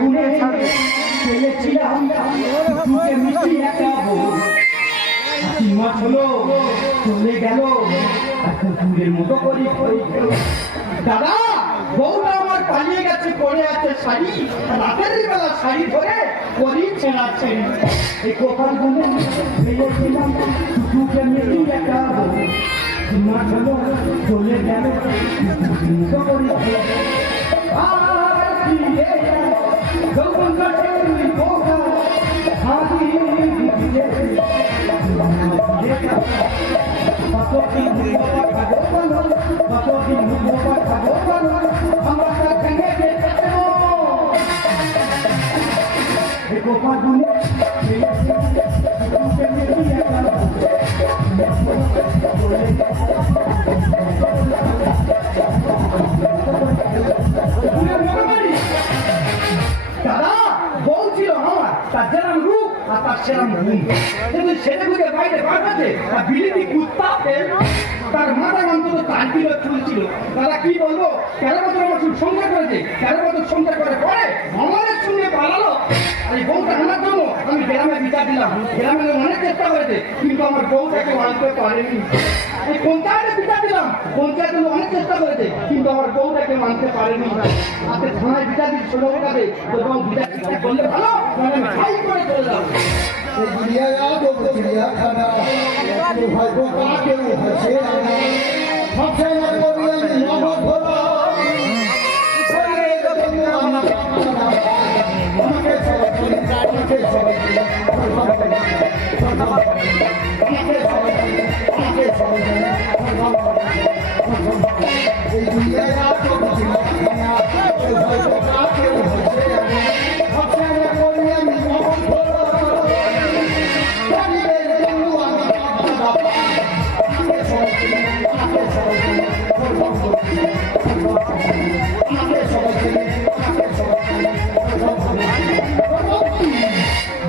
গুনে ফেলেছিলাম দুধে মিষ্টি একটা বউ। 3 মাস হলো চলে গেল, এখন ফুলের মতো করে দাদা বউটা আমার পালিয়ে গেছে, পরে আছে শাড়ি, রাতের বেলা শাড়ি ধরে করি চেনাচ্ছে। এই কোপাল গুনে ফেলেছিলাম দুধে মিষ্টি একটা বউ। 3 মাস হলো চলে গেল, ফুলের মতো করে দাদা বউ ছিল আমার, তার যেরকম রূপ আর তার সেরকম গুণ। কিন্তু ছেলে বুঝে বাইরে পাঠাতে আর বিলিতি কুত্তা তার মাথা অন্তত তার কিলো চুল ছিল। দাদা কি বলবো, 13 বছর আমার চুল সংসার করেছে, 13 বছর সংসার করে পরে আমাদের সঙ্গে পালালো। আর এই বউটা আনার জন্য আমি গ্রামে বিচার দিলাম, গ্রামে অনেক চেষ্টা করেছে কিন্তু আমার বউটাকে আনতে পারেনি। এই পঞ্চায়েতে বিচার দিলাম, পঞ্চায়েত অনেক চেষ্টা করেছে কিন্তু আমার বউটাকে মানতে পারেনি। আজকে থানায় বিচার দিচ্ছি ষোলো কাজে, তো বউ বিচার ঠিকঠাক করলে ভালো, নাহলে আমি খাই করে চলে যাবো। চিড়িয়াখানা হয়তো কাকেও হাসে আনা ভাবছে না করি আমি নগদ ভোলা আমাকে এই দুনিয়ায় হয়তো কাকেও হাসে আনা ভাবছে না করি আমি নগদ ভোলা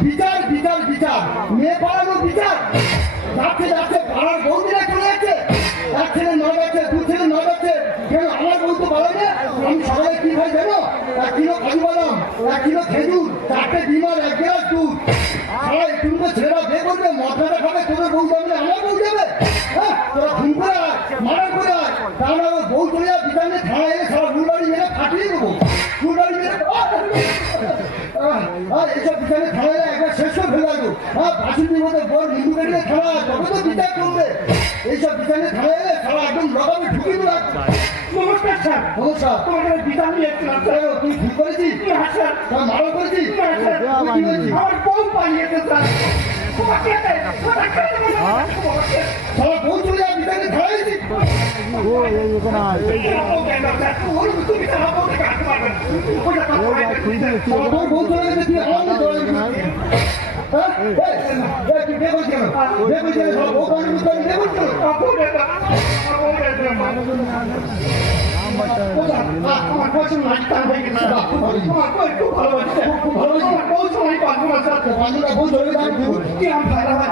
বিচার বিচার বিচার মেয়ে পাড়ানো বিচার যাচ্ছে যাচ্ছে পাড়ার বৌদিরা চলে যাচ্ছে, এক ছেলে নয় যাচ্ছে, 2 ছেলে নয় যাচ্ছে, কেন আমার বউ তো বলে না। আমি সবাই কি হয় জানো, 1 কিলো কাজু বাদাম, 1 কিলো খেজুর, 4টে ডিম আর 1 গ্লাস দুধ। সবাই তুমি ছেলেরা বে করবে, মশলাটা খাবে, তোদের বউ যাবে, আমার বউ যাবে। হ্যাঁ তোরা খুন করে আয়, মারা করে আয়, তাহলে আমার বউ চলে যাবে বিচার নিয়ে থানায় এলে সব ফুলবাড়ি মেরে ফাটিয়ে দেবো, ফুলবাড়ি মেরে এইসব বিচারে থানায় একবার শেষ করে ফেলে আসবো। বাসুদের মধ্যে বড় হিন্দু বেরিয়ে থানা তবে তো বিচার করবে। এইসব বিচারে থানায় এলে সারা একদম লগাবে ঢুকিয়ে দেবো। নমস্কার স্যার। নমস্কার। তোমার বিচার নিয়ে এসেছিলাম স্যার। তুই ভুল করেছিস? হ্যাঁ স্যার। মারা করেছিস? হ্যাঁ স্যার। কি বলছিস? আমার বউ পালিয়েছে স্যার। সারা বউ চলে যাবে বিচারে থানায় এসেছিস? তোর বউ চলে গেছে, তুই আমাদের চলে গেছিস। তুই কে বলছিস? কে বলছিস? বউ পালিয়ে গেছে, তুই কে বলছিস? আমার পছন্দ নাই, তার হয়ে গেছে। আমার বউ খুব ভালোবাসে, খুব ভালোবাসে। আমার বউ সময় পারবো না স্যার। বউ চলে গেছে, কি আমি ভালো হয়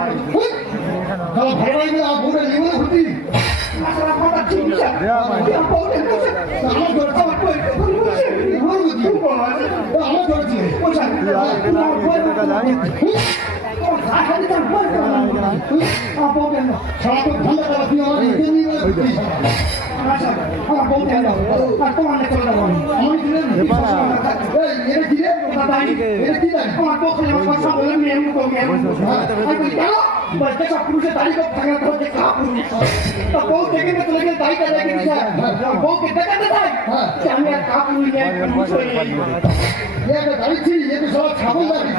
ভালো লাগে না, বউটা নিয়ে বলে ঘুরতি। আসলে কথা ঠিক স্যার। আমার বউ দেখতেছে, আমার ধরেছে, আমার বউ খুব বলছে, খুব ভালোবাসে। আমার ধরেছে। ও স্যার, আমার বউ আমার বউ কেন? সারা তো ঠান্ডা করা, তুই আমার নিজে নিয়ে বলে ঘুরতিস। আমার বউ কেন? আর তোমার নেই চলে যাবো আমি। আমার দিলেন এটা কি রে? এটা কি জানি? আমার বউ খেলে আমার সব বলে মেয়ের মতো মেয়ের মতো। আমি বলি কেন? বলতে সব পুরুষের দাড়ি কম থাকে না, তোমাকে কা পুরুষ। তা বউ দেখে চলে গেলে দাড়িটা দেখে দিচ্ছে। বউকে দেখাতে চাই যে আমি আর কা পুরুষ নেই, পুরুষ হয়ে নেই। একটা দাড়ি ছিলি, এ তো সব ছাগল দাড়ি।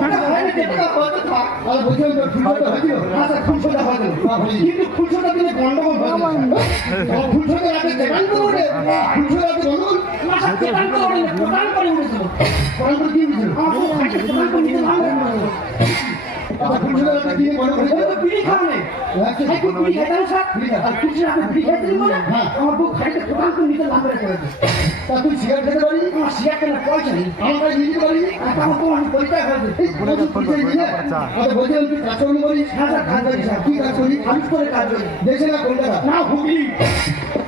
মনে হয় না যেটা হয়তো থাক। আর বলছিলাম তোর ফুলটা হয়েছিল? আচ্ছা খুলছোটা হয়তো, কিন্তু খুলছোটা দিলে গন্ডগোল হবে। ফুলসজ্জা রাতে দেখান তো ওঠে, ফুলসজ্জা রাতে গন্ডগোল। আচ্ছা কেটান করে ওঠে, কোটান করে উঠেছিল। কোরআন করে কি দিয়েছিল? আমার বউ খাইতে কোটান করে নিতে ভালো। আচ্ছা ফুলসজ্জা রাতে কি মনে ওই করেছিল? তো বিড়ি খাওয়ানে। খাইতে বিড়ি খাইতে না স্যার? আর খুলছো রাতে বিড়ি খাইতে দিব না? আমার বউ খাইতে কোটান করে নিতে লাভ করেছে। তা তুই সিগারেট খেতে পারি? আমার সিয়া কেন পয়সা নেই। আমার কাছে নিতে পারি? আর তখন তো আমি পরিচয় হয়েছে। আচ্ছা বলছিলাম তুই কাজ কর্ম করিস? হ্যাঁ স্যার কাজ করি স্যার। কি কাজ করি? আমি করে কাজ করি। দেশে না কলকাতা? না হুগলি।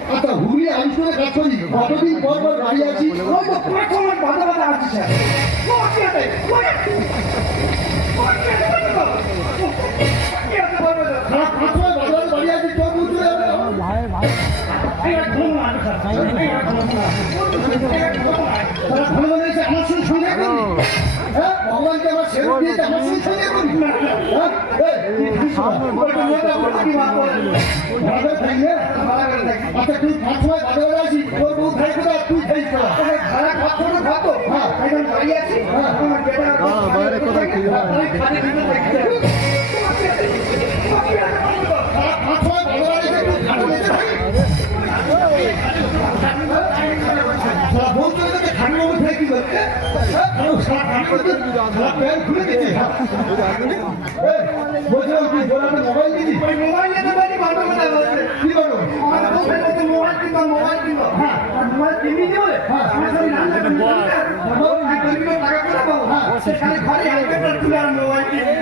আচ্ছা হুগলি আইসরে কাজ করি কতদিন পর পর বাড়ি আছি ওই তো পাঁচ সময় বাধা বাধা আছে স্যার ও কি আছে খারাপ পাঁচ সময় বাজারে বাড়ি আছি তোর বুঝতে যাবে তারা ভালো মনে হয়েছে আমার সঙ্গে সঙ্গে করবি হ্যাঁ ভগবানকে আমার সেবা দিয়েছে আমার সঙ্গে সঙ্গে করবি হ্যাঁ বাজারে থাকলে আচ্ছা তুই পাঁচ সময় বাজারে আসি তোর বউ খাই কোথায় তুই খাইস কোথায় খারাপ খাচ্ছ ভাতো হ্যাঁ এখন বাড়ি আছি আমার বেটা বাইরে কোথায় কি খালি ভিতরে দেখতে পাঁচ সময় বাজারে এসে তুই খাটো নিতে থাকিস সারা বউ চলে যাচ্ছে ঠান্ডা মধ্যে কি করছে সারা ঠান্ডা মধ্যে সারা প্যান্ট খুলে দিচ্ছে বলছিলাম তুই বোনাতে মোবাইল দিবি ওই মোবাইল নিতে পারি ভালো কথা বলছে কি বলো আমার দোকানে বলছে মোবাইল কিনবো হ্যাঁ আর মোবাইল কিনে দিবে হ্যাঁ আমার সঙ্গে রান্না করে টাকা করে পাবো হ্যাঁ সেখানে ঘরে একটা তুলে আর মোবাইল কিনে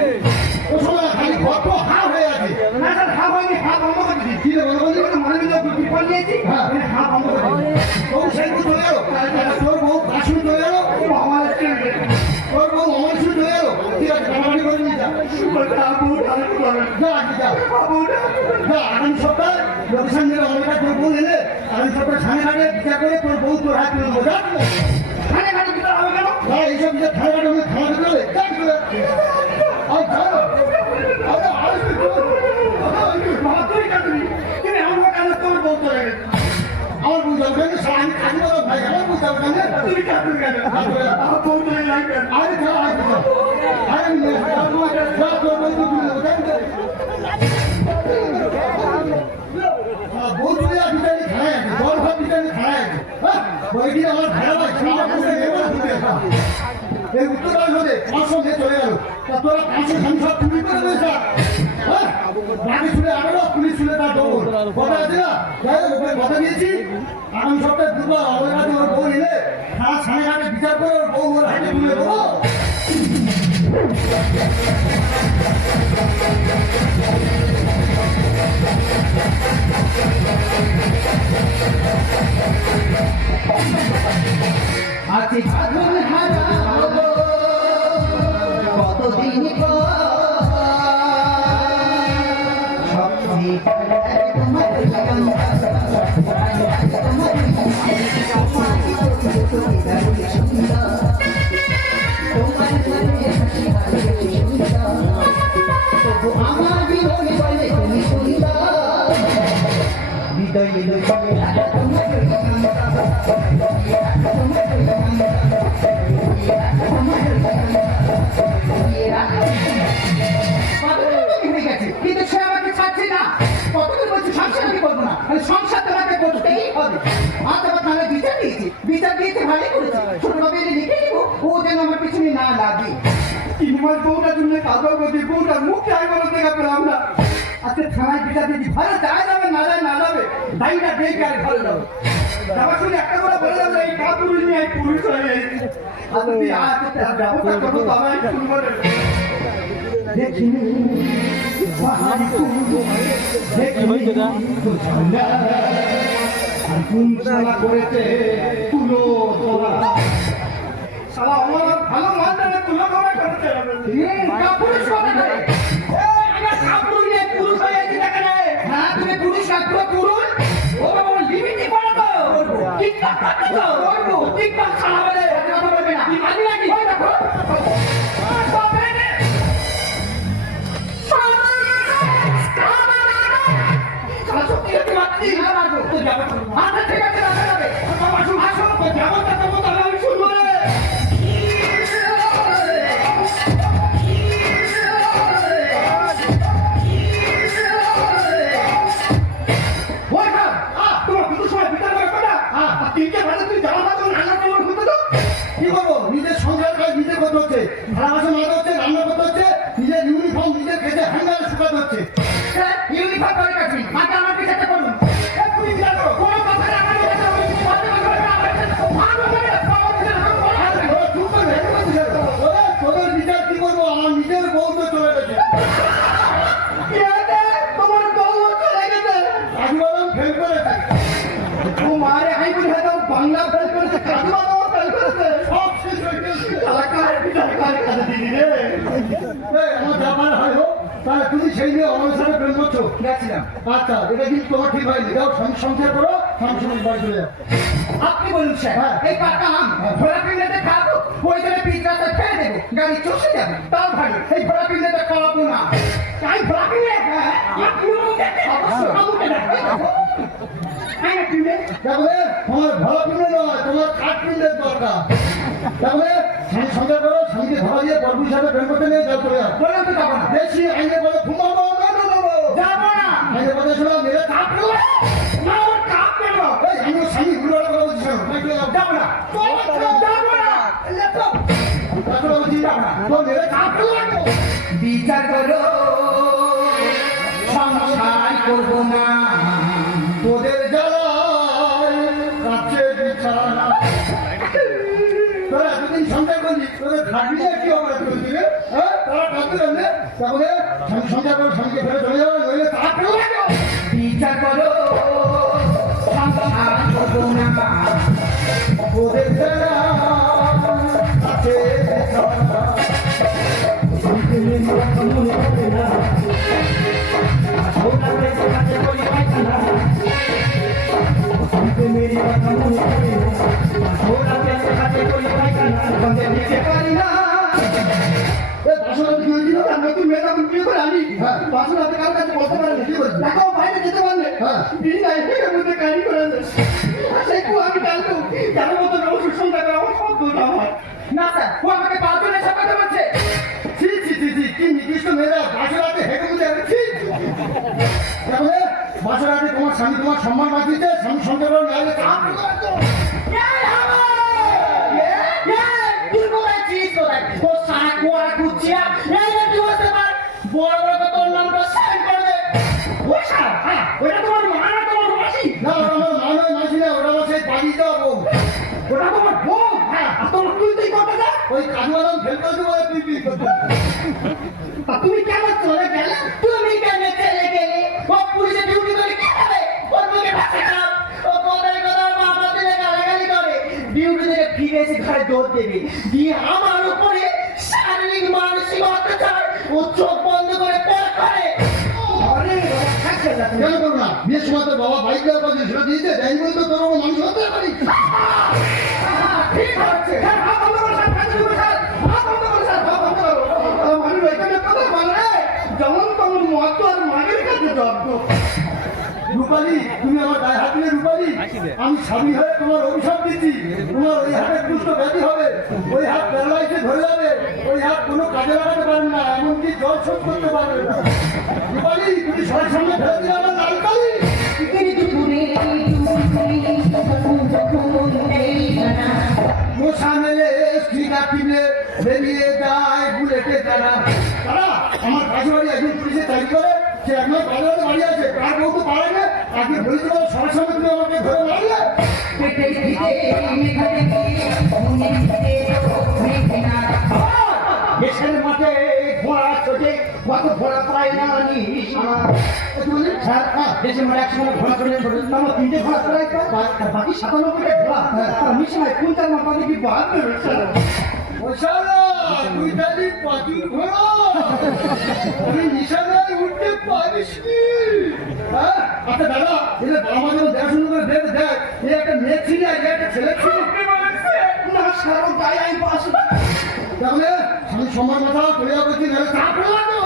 ও সময় খালি গল্প হা হয়ে আছে না স্যার হা হয়নি হা বন্ধ করে দিচ্ছি কি রে বলো বলি মনে মিলে বিপদ নিয়েছি হ্যাঁ। হা বন্ধ করে দিচ্ছি তোর সেগুলো চলে গেল তোর বউ কাশুন চলে গেল আমার তোর বউ আমার শুরু চলে গেল ঠিক আছে কামানি করে নিয়ে যা যা আজকে যা যা আগামী সপ্তাহে লোকেশন দিলে অনেকটা তোর বউ এলে আগামী সপ্তাহে সামনে ঘাটে বিচার করে তোর বউ তোর হাত তুলে দেবো যা এইসব যে খাওয়া দাওয়া খাওয়া দিতে হবে যা চলে আর যাও আরে আসবি আমার বউ যাবে কেন আমি কাজে বলো ভাই আমার বউ যাবে কেন আরে যা আসবি যা আরে আমি যা তোর বউ তুলে দেবো বউ চলে যা বিচারি খায় আছে জল ভাত বিচারি খায় আছে হ্যাঁ বইটি আমার ভাড়া ভাই খাওয়া করতে এবার ঢুকে এই উত্তরটা হলে 500 মেয়ে চলে গেল তা তোরা 500 খান সব পুলিশ করে দিয়েছ হ্যাঁ বাকি শুনে আবারও পুলিশ শুনে তার দৌড় কথা আছে না যাই হোক ওপরে কথা দিয়েছি আগামী সপ্তাহে বুধবার আমার কাছে ওর বউ এলে খাওয়া সাড়ে ঘাটে বিচার করে ওর বউ ওর হাতে তুলে দেবো আছি ভাদুর হারাবো কতদিন পর সবচেয়ে তোমার আমার বিরোধী বলে তুমি সুন্দর হৃদয় কিন্তু সে আমাকে ছাড়ছে না কতদিন বলছি সংসার আমি করবো না সংসার তোমাকে করতেই হবে আজ আবার তাহলে বিচার দিয়েছে ভালোই করেছে ছোটভাবে লিখে নিব ও যেন আমার পিছনে না লাগে 3 মাস বউটার জন্য কাজল করছি বউটার মুখ চাই বলে দেখা পেলাম না আজকে থানায় বিচার দিয়েছি ভালো যায় যাবে না যাবে দায়ীটা দেখে আর ভালো যাবে আমার শুনে একটা কথা বলে যাবে এই কাপুরুষ নিয়ে এই পুরুষ হয়ে গেছে আপনি ব্যবস্থা করবো তো আমার শুরু করে দেখিনি পাহাড়ি শালা করেছে তুলো তোলা শালা আমার ভালো মানতে তুলো তোলা করেছে কাপুরুষ কথা করে কাপুরুষ নিয়ে পুরুষ হয়ে গেছি দেখে হ্যাঁ তুমি পুরুষ কাপুরুষ পুরুষ ও বাবা লিমিটই করে তো টিকটক করতে তো করবো টিকটক শালা বলে কথা বলবে না আমি নাকি ওই দেখো কি করবো নিজের সংসার কাজ নিজে করতে হচ্ছে ভাড়া মাসে মাথা হচ্ছে রান্না করতে হচ্ছে নিজের ইউনিফর্ম নিজের খেতে হ্যাঙ্গারে শুকাতে হচ্ছে ইউনিফর্ম করে কাছে মাথা আমার পিছাতে করুন তুমি জানো কোন কথা না আমার কাছে তোদের বিচার কি করবো আমার নিজের বউ তো চলে গেছে তোমার বউ চলে গেছে আজীবন ফেল করেছে আমার কাছে দিদি রে। আমার জাপান হয় হোক, তাহলে তুমি সেই নিয়ে অনুসারে প্রেম করছো। গেছিলাম। আচ্ছা, এটা কিন্তু তোমার ঠিক হয়নি। যাও স্বামী সংসার করো, স্বামী সঙ্গে বাড়ি চলে যাও। আপনি বলুন স্যার, হ্যাঁ। এই পাকা আম ঘোড়া পিন্ডাতে খাবো, ওই জন্য পিচ রাস্তায় ফেলে দেবো, গাড়ি চষে যাবে, তাও ভালো। এই ঘোড়া পিন্ডাতে খাওয়াবো না। তাই ঘোড়া পিন্ডে তাহলে তোমার ভালো পিঁড়ে নয়, তোমার কাঠ পিঁড়ের দরকার। তাহলে স্বামী সংসার করো, স্বামীকে ধরা দিয়ে পরপুর সাথে প্রেম করতে নিয়ে যাও চলে যাও। বললাম তো যাবো না। বেশি আইনে বলে ঘুমাবো, যাবো না। আইনে কথা শোনা মেরে কাঠ ফেলো। না, ওর কাপ দেবো। এই আমি স্বামী ঘুরে কথা বলছি শোনো, তাই চলে যাও। যাবো না। যাবো না। তারপরে বলছি তো মেরে কাঠ ফেলো না। বিচার করো, সংসার করবো না। তোদের জ্বালায় কাছে বিছানা। তোরা এতদিন সংসার করলি, তোদের খাটনি কি হবে চলছিল? হ্যাঁ, তারা কাঁদতে জানলে। তাহলে স্বামী সংসার করো, স্বামীকে ফেলে চলে যাও, নইলে কাঠ ফেলো না। বিচার করো, সংসার করবো না। তোদের জ্বালায় কাছে বিছানা। দিতে পারি না। এ বাসনা কি হয়েছিল? নতুন মেয়ে যখন বিয়ে করে আনি, হ্যাঁ। বাসনাতে কার কাছে বলতে পারেনি। কি বলছে? দেখো বাইরে যেতে পারলে হ্যাঁ। বিয়ে নাই, এর মধ্যে কাহিনী করে আছে। আর সেই কু আমি জানতো, কেন মতো রসুন সন্ধ্যা করে আমার সব দোষা হয়। না স্যার, ও আমাকে বাথরুমে সাপাতে বলছে। ছি ছি ছি ছি, কি নিকৃষ্ট মেয়েরা বাসনাতে হেঁটে মুখে ছি। তাহলে বাসনাতে তোমার স্বামী তোমার সম্মান বাঁচিয়েছে, স্বামী সংসার করে নাহলে কাঠ ফেলো না তো। না, ওটা আমার মা নয়, মাসি না, ওটা আমার সেই বাড়ি যাওয়া বউ। ওই কাজু বাদাম ফেলতে হচ্ছে বলে তুই তুই করতে। তুমি কেন চলে গেলে? তুমি কেন চলে গেলে? ও পুলিশে ডিউটি করে কি হবে? ওর মুখে ভাষা খারাপ, ও কথায় কথা মামলা দিলে গালাগালি করে, ডিউটি থেকে ফিরে এসে ঘরে দৌড় দেবে, দিয়ে আমার উপরে শারীরিক মানসিক অত্যাচার ও চোখ বন্ধ করে পড়া করে। আরে থাকবে না তুমি। কেন করবো না? বিয়ের সময় তোর বাবা বাইক দেওয়ার কথা সেটা দিয়েছে, দেয়নি বলে তো তোর কোনো মানুষ হতে পারি। ঠিক আছে। হ্যাঁ, হাত বন্ধ করো স্যার, হাত বন্ধ করো স্যার, হাত বন্ধ করো স্যার, হাত বন্ধ করো। মানুষ এখানে কথা বলে, যেমন তেমন মত আর মানের কাছে জব্দ। রূপালী, তুমি আমার গায়ে হাত দিলে রূপালী, আমি স্বামী হয়ে তোমার অভিশাপ দিচ্ছি। তোমার ওই হাতে কুষ্ঠ ব্যাধি হবে, ওই হাত প্যারালাইসে ধরে যাবে, ওই হাত কোনো কাজে লাগাতে পারবে না, এমনকি জল শোধ করতে পারবে না। রূপালী, তুমি সবার সামনে ফেলে দিলে আমার লাল কালি। মশা মেলে স্টিকা টিপলে বেরিয়ে যায় বুলেটে তারা। তারা আমার পাশে বাড়ি একজন পুলিশে চাকরি করে, সে একজন পাড়াতে বাড়ি আছে, তার বউ তো পারে না। আজকে বলেছিল সবার সামনে তুমি আমাকে ধরে মারলে। দেশের মাঠে ঘোড়া ছোটে, কত ঘোড়া পায় না নিস আমার। স্যার, দেশের মাঠে একসময় ঘোড়া চলে যাবে, আমরা 3টে ঘোড়া চড়াই তো, আর বাকি 97টা ঘোড়া মিশমায় 50 মাস পাবে কি বাদ দেবে স্যার। ওশালা, তুই তাহলে পাতুর ঘোড়া, তুই নিশানায় উঠতে পারিস নি। হ্যাঁ? আচ্ছা দাদা, এটা বাবা যখন দেখাশুনো করে দেখ দেখ, এ একটা মেয়ে ছিল, এ একটা ছেলে ছিল। না স্যার, ও গায়ে আমি পাস না। তাহলে আমি সম্মান কথা চলে যাবো কি নাহলে চাপ লাগো।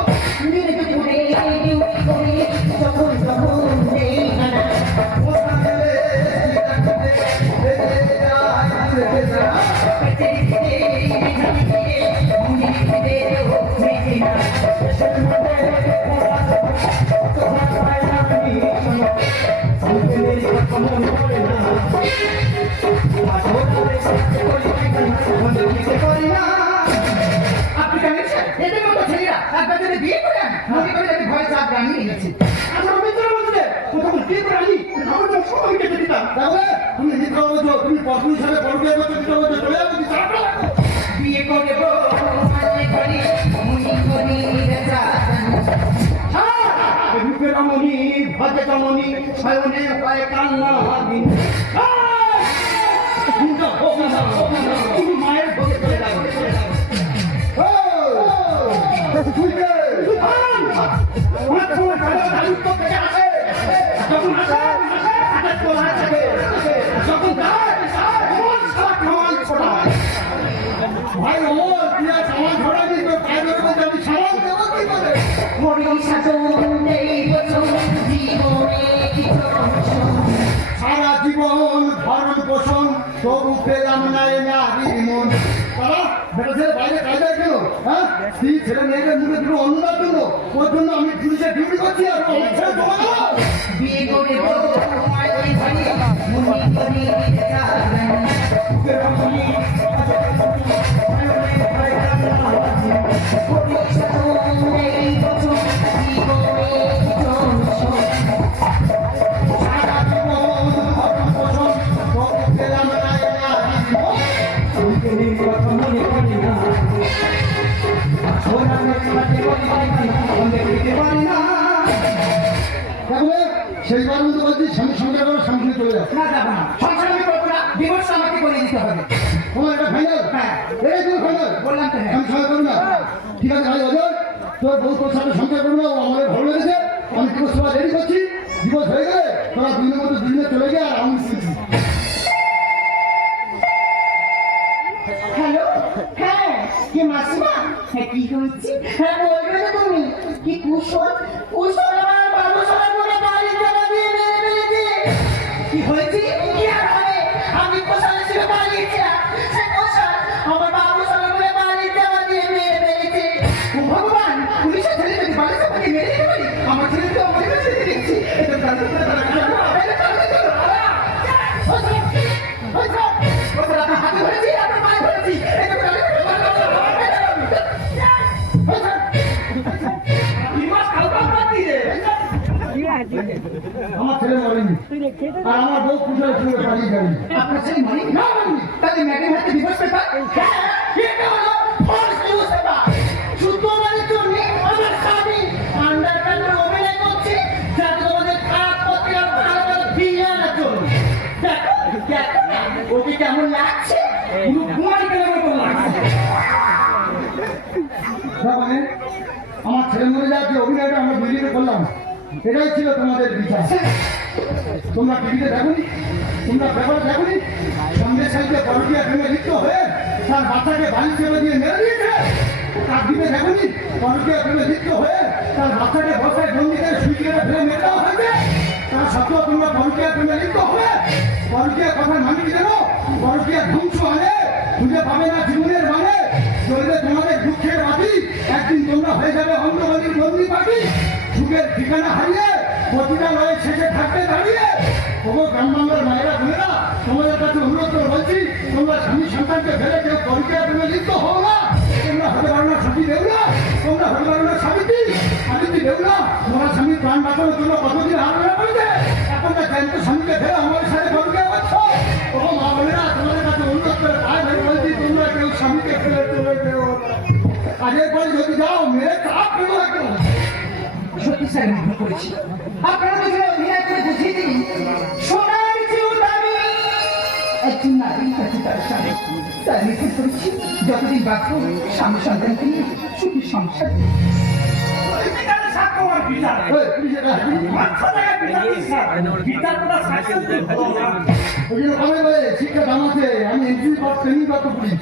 মশা মেলে স্টিকা টিপলে বেরিয়ে যায় বুলেটে তারা। আপনি জানেন স্যার, এদের মতো ছেলেরা একবার যদি বিয়ে করে আনে, মনে করে যাতে ভয় চাপ রানিয়ে নিয়েছে। আচ্ছা, রবীন্দ্র বলছে কোথাও বিয়ে করে আনি, আমার তো সব আমি কেটে দিতাম। তাহলে তুমি মিথ্যা বলছো, তুমি পরপুর হিসাবে পরপুরে করছো, মিথ্যা বলছো, চলে যাবো কি চাপ লাগো। বিয়ে করে রূপে রমণী ভজে রমণী শয়নে পায় কান্না দিন। তুমি মায়ের ভোগে চলে যাবে। ভাই অমর তুই আর সামান ছড়াবি তোর পায়ে ধরে বলতে আমি সামান দেবো কি করে? সারা জীবন ভরণ পোষণ তবু পেলাম না এ নারীর মন। তারা বেটা ছেলে বাইরে কাজে কেন? হ্যাঁ স্ত্রী ছেলে মেয়েদের মুখে দুটো অন্ন দেওয়ার জন্য, ওর জন্য আমি পুলিশে ডিউটি করছি আর আমার ছেলে জমা দাও। সারা জীবন ভরণ পোষণ তবু পেলাম না এ নারীর মন। তাহলে সেইবার মতো বলছি স্বামী সংসার করো, স্বামী সঙ্গে চলে যাও। না যাবো না, সংসার আমি করবো না, ডিভোর্স আমাকে করে দিতে হবে। তোমার এটা ফাইনাল? হ্যাঁ। এই তুমি ফাইনাল? বললাম তো হ্যাঁ। আমি সঙ্গে করবো না। ঠিক আছে ভাই অজয়, তোর বউ তোর সাথে সংসার করবো না, ও আমাদের ভালো লেগেছে, আমি ডিভোর্স সভা রেডি করছি। ডিভোর্স হয়ে গেলে তোরা দুদিনের মতো দুদিনে চলে গিয়ে আর আমি শুনছি। হ্যালো, হ্যাঁ কে মাসিমা? হ্যাঁ কি হয়েছে? হ্যাঁ বলবে তো তুমি কি কুশল কুশল আমার বাবু সবার মনে বাড়ি জায়গা দিয়ে মেরে ফেলেছে। কি হয়েছে? কি আর হবে? আমি কুশল হিসেবে পালিয়েছি, সে কুশল আমার বাবু সবার মনে বাড়ি জায়গা দিয়ে মেরে ফেলেছে। ও ভগবান, পুলিশের ছেলে যদি বাড়িতে আমাকে মেরে দিতে পারি, আমার ছেলে তো আমার কাছে দিচ্ছি। এটা তাহলে আপনার হাতে ধরেছি, আপনার পায়ে ধরেছি। আমার ছেলে মরেনি আর আমার বউ কুশলের সঙ্গে পালিয়ে যাবে। আপনার ছেলে মরে না মরেনি, তাহলে ম্যাডাম হাতে ডিভোর্স পেপার। হ্যাঁ, এটা হলো false news পেপার। শুক্রবারের জন্য আমার স্বামী আন্ডারপ্যান্টে অভিনয় করছে, যাতে তোমাদের খারাপ করতে আর ভালো ভালো ফিরিয়ে আনার জন্য। দেখো, দেখো না, ওকে কেমন লাগছে? পুরো কুমারী কেন মতো লাগছে? তার মানে আমার ছেলে মরে যাওয়ার যে অভিনয়টা আমরা বিজেপি করলাম, এটাই ছিল তোমাদের বিচার। তোমরা টিভিতে দেখোনি, তোমরা পেপারে দেখোনি, সন্ধ্যে সাইডে পরকিয়া প্রেমে লিপ্ত হয়ে তার বাচ্চাকে বাড়ি ছেড়ে দিয়ে মেরে দিয়েছে। তার দিকে দেখোনি, পরকিয়া প্রেমে লিপ্ত হয়ে তার বাচ্চাকে বসায় বন্দি করে সুইচে ফেলে মেরে দেওয়া হয়েছে। তার সত্ত্বেও তোমরা পরকিয়া প্রেমে লিপ্ত হবে। পরকিয়া কথার মানে কি জানো? পরকিয়া ধ্বংস আনে, খুঁজে পাবে না জীবনের মানে। চলবে তোমাদের দুঃখের বাতি, একদিন তোমরা হয়ে যাবে অন্ধকারের বন্দি পাখি। যুগের ঠিকানা হারিয়ে প্রতিটা লয়ে শেষে থাকতে দাঁড়িয়ে। তবু গ্রাম বাংলার মায়েরা বোনেরা, তোমাদের কাছে অনুরোধ করে বলছি, তোমরা স্বামী সন্তানকে ফেলে কেউ পরকিয়া প্রেমে লিপ্ত হও না। তোমরা হতে পারো না সতী দেউলা, তোমরা হতে পারো না সাবিত্রী। সাবিত্রী দেউলা তোমার স্বামীর প্রাণ বাঁচানোর জন্য কতদিন হামলা করেছে, এখন তার জ্যান্ত স্বামীকে ফেলে আমাদের সাথে পরকিয়া করছো। তবু মা বোনেরা, তোমাদের কাছে অনুরোধ করে পায়ে ধরে বলছি, তোমরা কেউ স্বামীকে ফেলে চলে যেও না। কাজের পরে যদি যাও মেরে চাপ ফেলো একদম। সত্যি স্যার আমি ভুল করেছি। আপনারা দুজনে অভিনয় করে বুঝিয়ে দিন, সোনার চেয়েও দামি একজন নারীর কাছে তার স্বামী। তাই আমি ভুল করেছি, যতদিন বাঁচব স্বামী সন্তানকে নিয়ে সুখী সংসার। এই, পুলিশে কাজ। ওই জন্য কবে বলে শিক্ষা দাম আছে, আমি এন্ট্রি পাস ট্রেনিং প্রাপ্ত পুলিশ।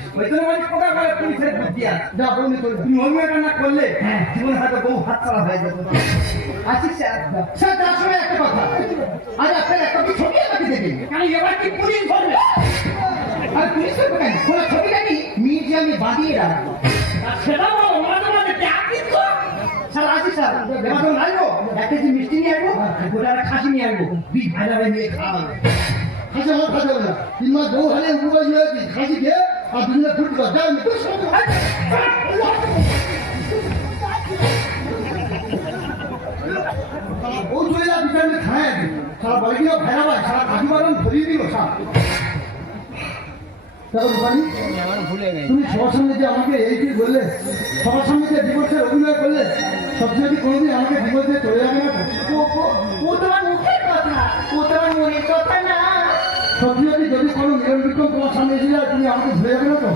যা বলুন চলবে। তুমি অভিনয়টা না করলে জীবনে হয়তো বহু হাত ছাড়া হয়ে যাবে। আচ্ছা স্যার, স্যার তার সময় একটা কথা, আজ আপনার একটা ছবি আমাকে দেবেন, কারণ এবার কি পুলিশ ধরবে? আর পুলিশ ধরবে কেন? কোনো ছবিটা কি মিউজিয়ামে বাঁধিয়ে রাখবো। আর সেটা বলো, মাঝে মাঝে ডাকিস তো। স্যার আসি স্যার, এবার তো আসবো, 1 কেজি মিষ্টি নিয়ে আসবো, গোটা একটা খাসি নিয়ে আসবো, দুই ভাজা ভাই মিলে খাওয়া হবে। খাসি আমার খাতে হবে না, 3 মাস বউ হালে উপবাস হয়েছি, খাসি খেয়ে আর দুজনে ফুটবল কর। যাও তুই সঙ্গে ও চলে যা বিচার নিয়ে খায় আছে। সারা বলে কিনা ভেড়া ভাই, সারা কাজু বাদাম ধরিয়ে দিল সাপ। দেখো রূপালী, তুমি সবার সামনে যে আমাকে এই কি বললে, সবার সামনে যে ডিভোর্সের অভিনয় করলে, সবচেয়ে কি কোনোদিন আমাকে ডিভোর্স দিয়ে চলে যাবে না তো? ও তোমার মুখের কথা, ও তোমার মনের কথা না। সত্যি যদি কোনো নিয়ম বিক্রম তোমার সামনে এসে যায়, তুমি আমাকে ভুলে যাবে না তো?